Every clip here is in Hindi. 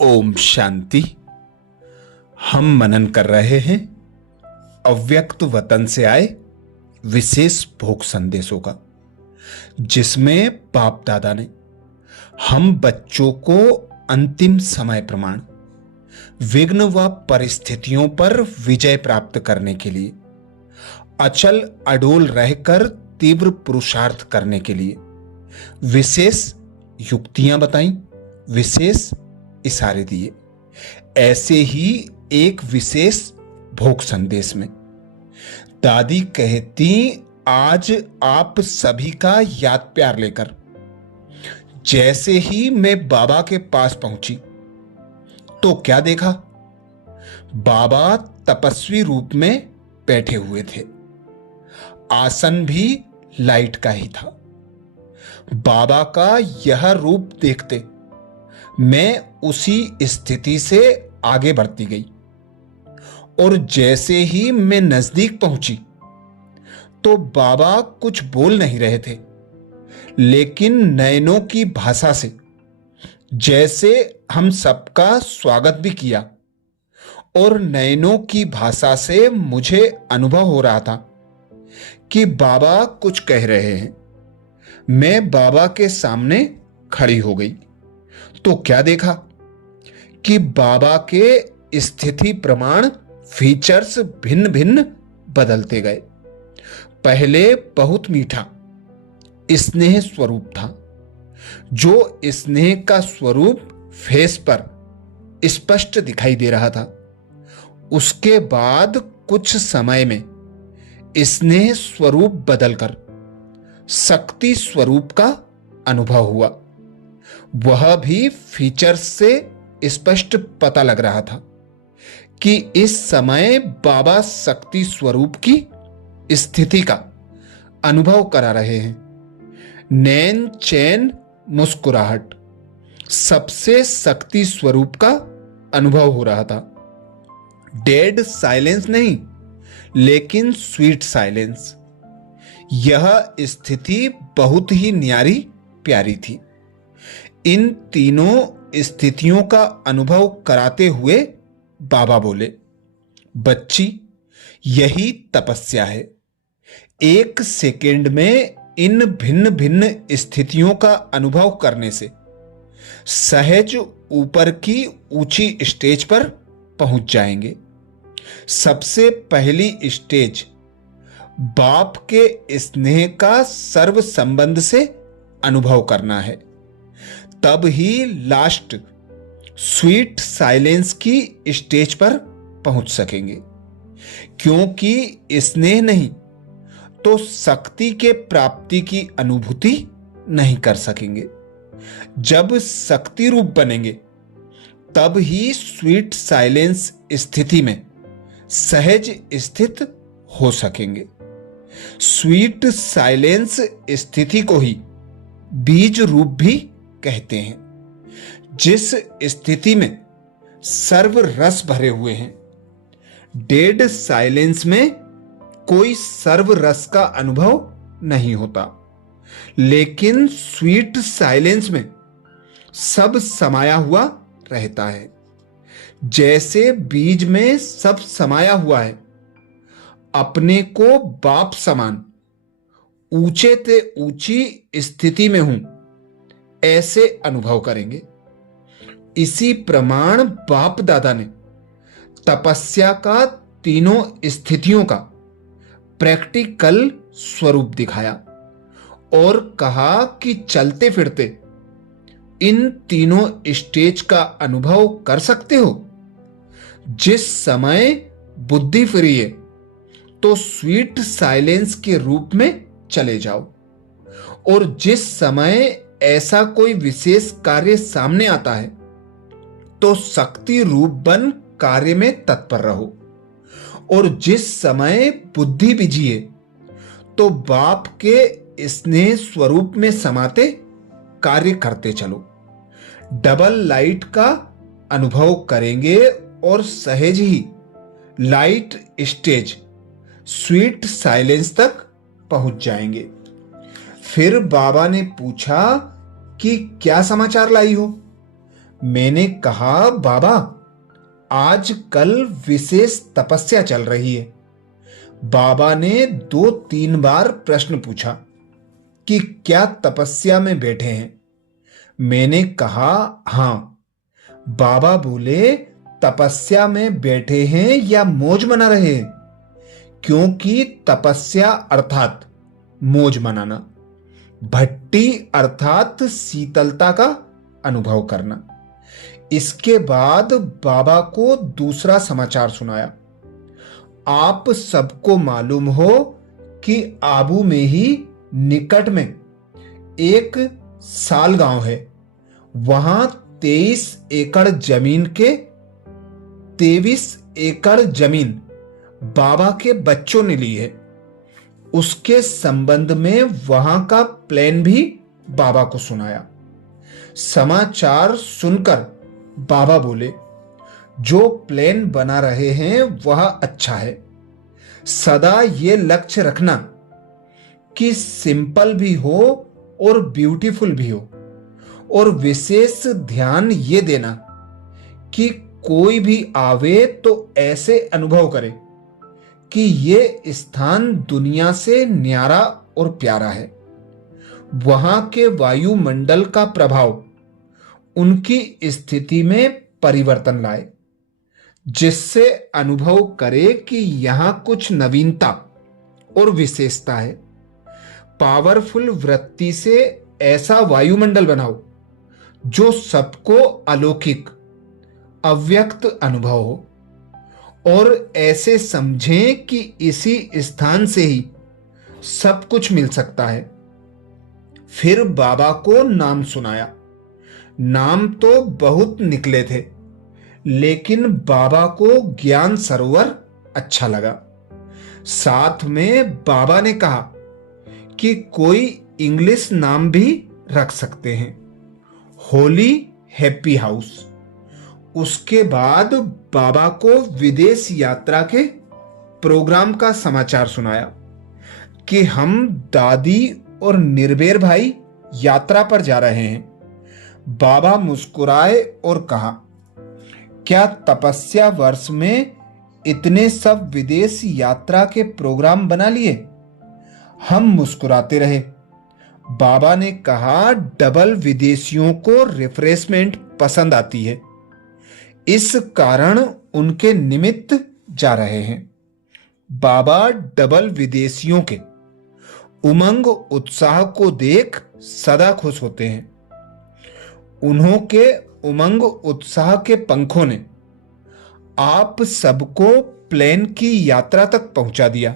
ओम शांति। हम मनन कर रहे हैं अव्यक्त वतन से आए विशेष भोग संदेशों का, जिसमें बाप दादा ने हम बच्चों को अंतिम समय प्रमाण, विघ्न व परिस्थितियों पर विजय प्राप्त करने के लिए, अचल अडोल रहकर तीव्र पुरुषार्थ करने के लिए विशेष युक्तियां बताई, विशेष इशारे दिए। ऐसे ही एक विशेष भोग संदेश में दादी कहती, आज आप सभी का याद प्यार लेकर जैसे ही मैं बाबा के पास पहुंची तो क्या देखा, बाबा तपस्वी रूप में बैठे हुए थे। आसन भी लाइट का ही था। बाबा का यह रूप देखते मैं उसी स्थिति से आगे बढ़ती गई और जैसे ही मैं नजदीक पहुंची तो बाबा कुछ बोल नहीं रहे थे, लेकिन नयनों की भाषा से जैसे हम सबका स्वागत भी किया और नयनों की भाषा से मुझे अनुभव हो रहा था कि बाबा कुछ कह रहे हैं। मैं बाबा के सामने खड़ी हो गई तो क्या देखा कि बाबा के स्थिति प्रमाण फीचर्स भिन्न भिन्न बदलते गए। पहले बहुत मीठा स्नेह स्वरूप था, जो स्नेह का स्वरूप फेस पर स्पष्ट दिखाई दे रहा था। उसके बाद कुछ समय में स्नेह स्वरूप बदलकर शक्ति स्वरूप का अनुभव हुआ। वह भी फीचर्स से स्पष्ट पता लग रहा था कि इस समय बाबा शक्ति स्वरूप की स्थिति का अनुभव करा रहे हैं। नैन चैन मुस्कुराहट सबसे शक्ति स्वरूप का अनुभव हो रहा था। डेड साइलेंस नहीं, लेकिन स्वीट साइलेंस। यह स्थिति बहुत ही न्यारी प्यारी थी। इन तीनों स्थितियों का अनुभव कराते हुए बाबा बोले, बच्ची, यही तपस्या है। एक सेकेंड में इन भिन्न भिन्न स्थितियों का अनुभव करने से सहज ऊपर की ऊंची स्टेज पर पहुंच जाएंगे। सबसे पहली स्टेज बाप के स्नेह का सर्व संबंध से अनुभव करना है। तब ही लास्ट स्वीट साइलेंस की स्टेज पर पहुंच सकेंगे, क्योंकि स्नेह नहीं तो शक्ति के प्राप्ति की अनुभूति नहीं कर सकेंगे। जब शक्ति रूप बनेंगे तब ही स्वीट साइलेंस स्थिति में सहज स्थित हो सकेंगे। स्वीट साइलेंस स्थिति को ही बीज रूप भी कहते हैं, जिस स्थिति में सर्व रस भरे हुए हैं। डेड साइलेंस में कोई सर्व रस का अनुभव नहीं होता, लेकिन स्वीट साइलेंस में सब समाया हुआ रहता है। जैसे बीज में सब समाया हुआ है। अपने को बाप समान ऊंचे ते ऊंची स्थिति में हूं, ऐसे अनुभव करेंगे। इसी प्रमाण बाप दादा ने तपस्या का तीनों स्थितियों का प्रैक्टिकल स्वरूप दिखाया और कहा कि चलते फिरते इन तीनों स्टेज का अनुभव कर सकते हो। जिस समय बुद्धि फ्री है तो स्वीट साइलेंस के रूप में चले जाओ, और जिस समय ऐसा कोई विशेष कार्य सामने आता है तो शक्ति रूप बन कार्य में तत्पर रहो, और जिस समय बुद्धि बिजिए तो बाप के स्नेह स्वरूप में समाते कार्य करते चलो। डबल लाइट का अनुभव करेंगे और सहज ही लाइट स्टेज स्वीट साइलेंस तक पहुंच जाएंगे। फिर बाबा ने पूछा कि क्या समाचार लाई हो। मैंने कहा, बाबा आज कल विशेष तपस्या चल रही है। बाबा ने 2-3 बार प्रश्न पूछा कि क्या तपस्या में बैठे हैं। मैंने कहा हां। बाबा बोले, तपस्या में बैठे हैं या मौज मना रहे हैं? क्योंकि तपस्या अर्थात मौज मनाना, भट्टी अर्थात शीतलता का अनुभव करना। इसके बाद बाबा को दूसरा समाचार सुनाया। आप सबको मालूम हो कि आबू में ही निकट में एक साल गांव है। वहां 23 एकड़ जमीन के 23 एकड़ जमीन बाबा के बच्चों ने ली है। उसके संबंध में वहां का प्लान भी बाबा को सुनाया। समाचार सुनकर बाबा बोले, जो प्लान बना रहे हैं वह अच्छा है। सदा ये लक्ष्य रखना कि सिंपल भी हो और ब्यूटीफुल भी हो, और विशेष ध्यान ये देना कि कोई भी आवे तो ऐसे अनुभव करे कि ये स्थान दुनिया से न्यारा और प्यारा है। वहां के वायुमंडल का प्रभाव उनकी स्थिति में परिवर्तन लाए, जिससे अनुभव करे कि यहां कुछ नवीनता और विशेषता है। पावरफुल वृत्ति से ऐसा वायुमंडल बनाओ जो सबको अलौकिक अव्यक्त अनुभव हो, और ऐसे समझें कि इसी स्थान से ही सब कुछ मिल सकता है। फिर बाबा को नाम सुनाया। नाम तो बहुत निकले थे, लेकिन बाबा को ज्ञान सरोवर अच्छा लगा। साथ में बाबा ने कहा कि कोई इंग्लिश नाम भी रख सकते हैं, होली हैप्पी हाउस। उसके बाद बाबा को विदेश यात्रा के प्रोग्राम का समाचार सुनाया कि हम दादी और निर्भय भाई यात्रा पर जा रहे हैं। बाबा मुस्कुराए और कहा, क्या तपस्या वर्ष में इतने सब विदेश यात्रा के प्रोग्राम बना लिए? हम मुस्कुराते रहे। बाबा ने कहा, डबल विदेशियों को रिफ्रेशमेंट पसंद आती है, इस कारण उनके निमित्त जा रहे हैं। बाबा डबल विदेशियों के उमंग उत्साह को देख सदा खुश होते हैं। उन्हों के उमंग उत्साह के पंखों ने आप सबको प्लेन की यात्रा तक पहुंचा दिया,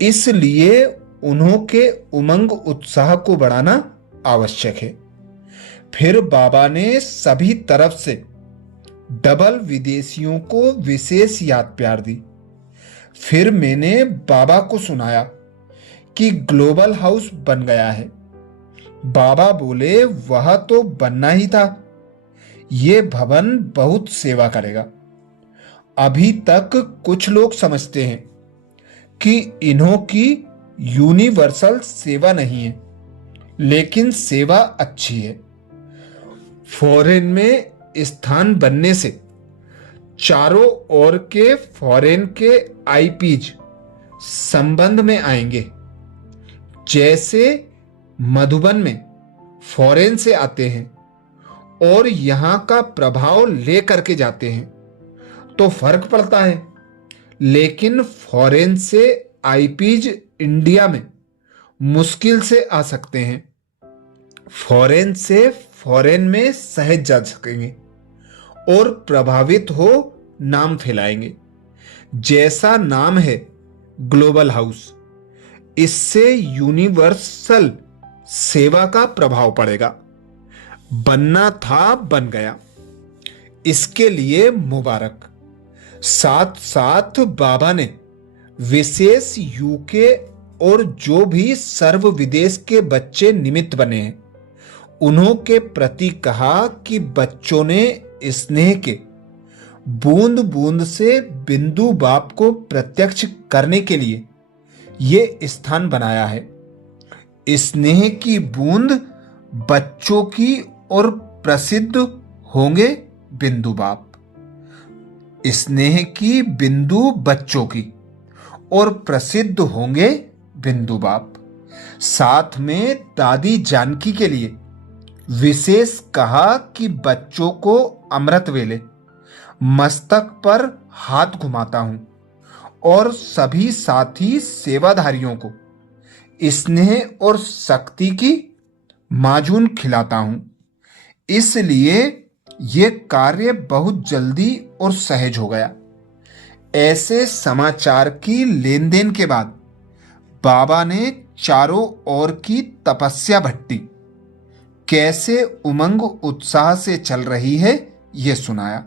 इसलिए उन्हों के उमंग उत्साह को बढ़ाना आवश्यक है। फिर बाबा ने सभी तरफ से डबल विदेशियों को विशेष याद प्यार दी। फिर मैंने बाबा को सुनाया कि ग्लोबल हाउस बन गया है। बाबा बोले, वह तो बनना ही था। ये भवन बहुत सेवा करेगा। अभी तक कुछ लोग समझते हैं कि इन्हों की यूनिवर्सल सेवा नहीं है, लेकिन सेवा अच्छी है। फॉरेन में स्थान बनने से चारों ओर के फॉरेन के आईपीज संबंध में आएंगे। जैसे मधुबन में फॉरेन से आते हैं और यहां का प्रभाव लेकर के जाते हैं तो फर्क पड़ता है, लेकिन फॉरेन से आईपीज इंडिया में मुश्किल से आ सकते हैं। फॉरेन से फॉरेन में सहज जा सकेंगे और प्रभावित हो नाम फैलाएंगे। जैसा नाम है ग्लोबल हाउस, इससे यूनिवर्सल सेवा का प्रभाव पड़ेगा। बनना था, बन गया। इसके लिए मुबारक। साथ साथ बाबा ने विशेष यूके और जो भी सर्व विदेश के बच्चे निमित्त बने हैं उन्हों के प्रति कहा कि बच्चों ने स्नेह के बूंद बूंद से बिंदु बाप को प्रत्यक्ष करने के लिए ये स्थान बनाया है। स्नेह की बूंद बच्चों की और प्रसिद्ध होंगे बिंदु बाप, स्नेह की बिंदु बच्चों की, और प्रसिद्ध होंगे बिंदु बाप। साथ में दादी जानकी के लिए विशेष कहा कि बच्चों को अमृत वेले मस्तक पर हाथ घुमाता हूं और सभी साथी सेवाधारियों को स्नेह और शक्ति की माजून खिलाता हूं। इसलिए ये कार्य बहुत जल्दी और सहज हो गया। ऐसे समाचार की लेन देन के बाद बाबा ने चारों ओर की तपस्या भट्टी कैसे उमंग उत्साह से चल रही है ये सुनाया।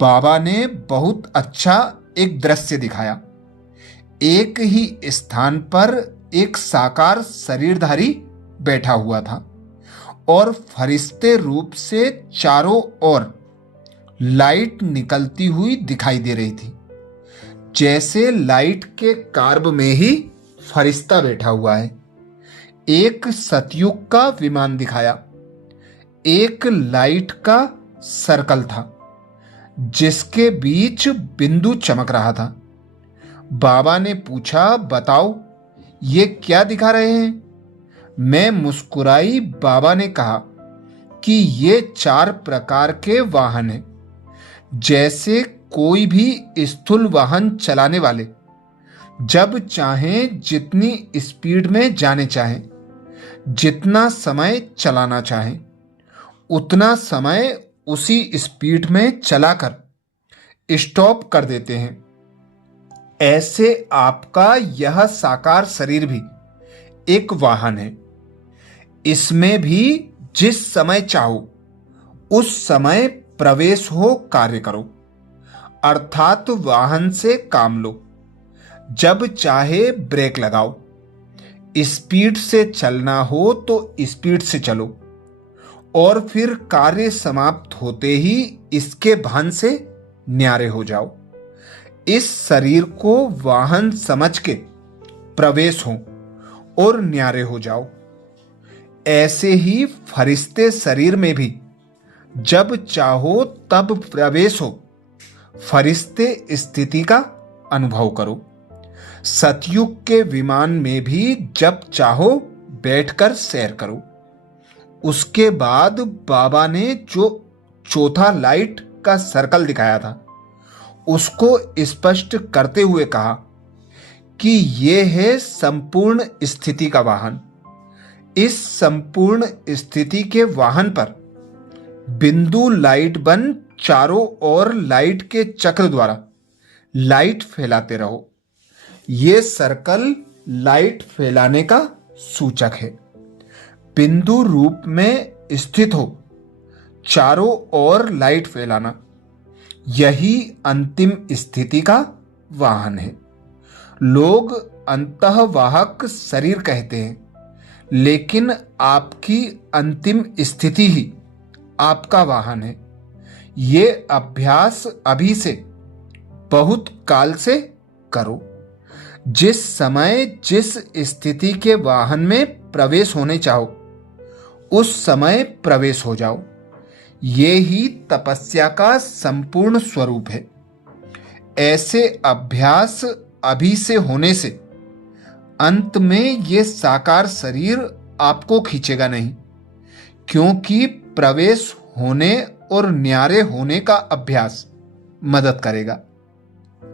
बाबा ने बहुत अच्छा एक दृश्य दिखाया। एक ही स्थान पर एक साकार शरीरधारी बैठा हुआ था और फरिश्ते रूप से चारों ओर लाइट निकलती हुई दिखाई दे रही थी, जैसे लाइट के कार्ब में ही फरिश्ता बैठा हुआ है। एक सतयुग का विमान दिखाया। एक लाइट का सर्कल था जिसके बीच बिंदु चमक रहा था। बाबा ने पूछा, बताओ ये क्या दिखा रहे हैं? मैं मुस्कुराई। बाबा ने कहा कि ये 4 प्रकार के वाहन हैं। जैसे कोई भी स्थूल वाहन चलाने वाले जब चाहें जितनी स्पीड में जाने चाहें, जितना समय चलाना चाहें, उतना समय उसी स्पीड में चलाकर स्टॉप कर देते हैं। ऐसे आपका यह साकार शरीर भी एक वाहन है। इसमें भी जिस समय चाहो उस समय प्रवेश हो कार्य करो, अर्थात वाहन से काम लो। जब चाहे ब्रेक लगाओ। स्पीड से चलना हो तो स्पीड से चलो और फिर कार्य समाप्त होते ही इसके भान से न्यारे हो जाओ। इस शरीर को वाहन समझ के प्रवेश हो और न्यारे हो जाओ। ऐसे ही फरिश्ते शरीर में भी जब चाहो तब प्रवेश हो, फरिश्ते स्थिति का अनुभव करो। सतयुग के विमान में भी जब चाहो बैठकर सैर करो। उसके बाद बाबा ने जो चौथा लाइट का सर्कल दिखाया था उसको स्पष्ट करते हुए कहा कि यह है संपूर्ण स्थिति का वाहन। इस संपूर्ण स्थिति के वाहन पर बिंदु लाइट बन चारों ओर लाइट के चक्र द्वारा लाइट फैलाते रहो। ये सर्कल लाइट फैलाने का सूचक है। बिंदु रूप में स्थित हो चारों ओर लाइट फैलाना, यही अंतिम स्थिति का वाहन है। लोग अंतःवाहक शरीर कहते हैं, लेकिन आपकी अंतिम स्थिति ही आपका वाहन है। ये अभ्यास अभी से बहुत काल से करो। जिस समय जिस स्थिति के वाहन में प्रवेश होने चाहो उस समय प्रवेश हो जाओ। ये ही तपस्या का संपूर्ण स्वरूप है। ऐसे अभ्यास अभी से होने से अंत में ये साकार शरीर आपको खींचेगा नहीं, क्योंकि प्रवेश होने और न्यारे होने का अभ्यास मदद करेगा।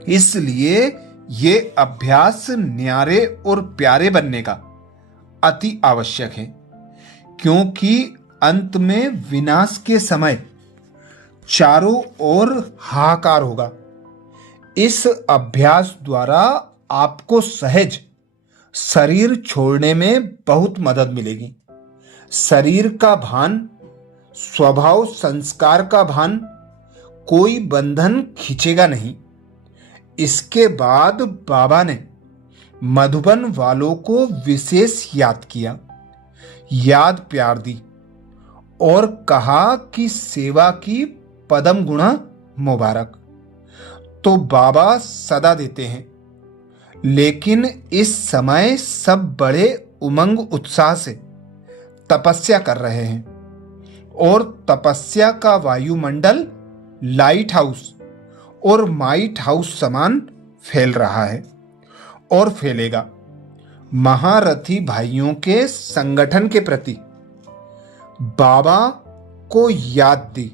इसलिए ये अभ्यास न्यारे और प्यारे बनने का अति आवश्यक है, क्योंकि अंत में विनाश के समय चारों ओर हाहाकार होगा। इस अभ्यास द्वारा आपको सहज शरीर छोड़ने में बहुत मदद मिलेगी। शरीर का भान, स्वभाव संस्कार का भान, कोई बंधन खींचेगा नहीं। इसके बाद बाबा ने मधुबन वालों को विशेष याद किया, याद प्यार दी और कहा कि सेवा की पदम गुणा मुबारक। तो बाबा सदा देते हैं, लेकिन इस समय सब बड़े उमंग उत्साह से तपस्या कर रहे हैं। और तपस्या का वायुमंडल लाइट हाउस और माइट हाउस समान फैल रहा है और फैलेगा। महारथी भाइयों के संगठन के प्रति बाबा को याद दी।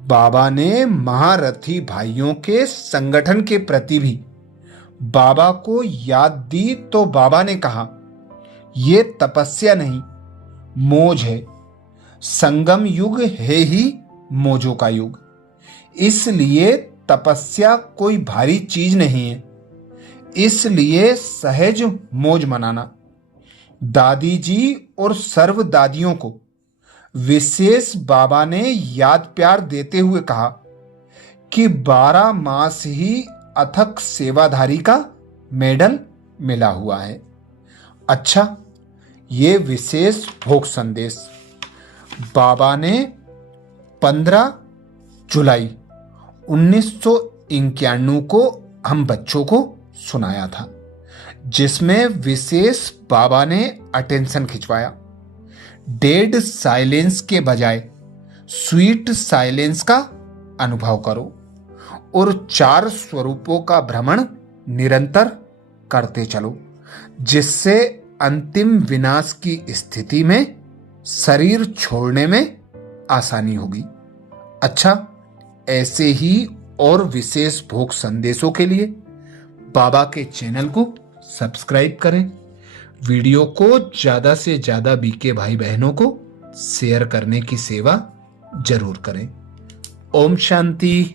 बाबा ने महारथी भाइयों के संगठन के प्रति भी बाबा को याद दी तो बाबा ने कहा, ये तपस्या नहीं, मौज है। संगम युग है ही मौजों का युग, इसलिए तपस्या कोई भारी चीज नहीं है, इसलिए सहज मौज मनाना। दादी जी और सर्व दादियों को विशेष बाबा ने याद प्यार देते हुए कहा कि 12 मास ही अथक सेवाधारी का मेडल मिला हुआ है। अच्छा, ये विशेष भोग संदेश बाबा ने 15 जुलाई 1991 को हम बच्चों को सुनाया था, जिसमें विशेष बाबा ने अटेंशन खिंचवाया। डेड साइलेंस के बजाय स्वीट साइलेंस का अनुभव करो और 4 स्वरूपों का भ्रमण निरंतर करते चलो, जिससे अंतिम विनाश की स्थिति में शरीर छोड़ने में आसानी होगी। अच्छा, ऐसे ही और विशेष भोग संदेशों के लिए बाबा के चैनल को सब्सक्राइब करें। वीडियो को ज्यादा से ज्यादा बीके भाई बहनों को शेयर करने की सेवा जरूर करें। ओम शांति।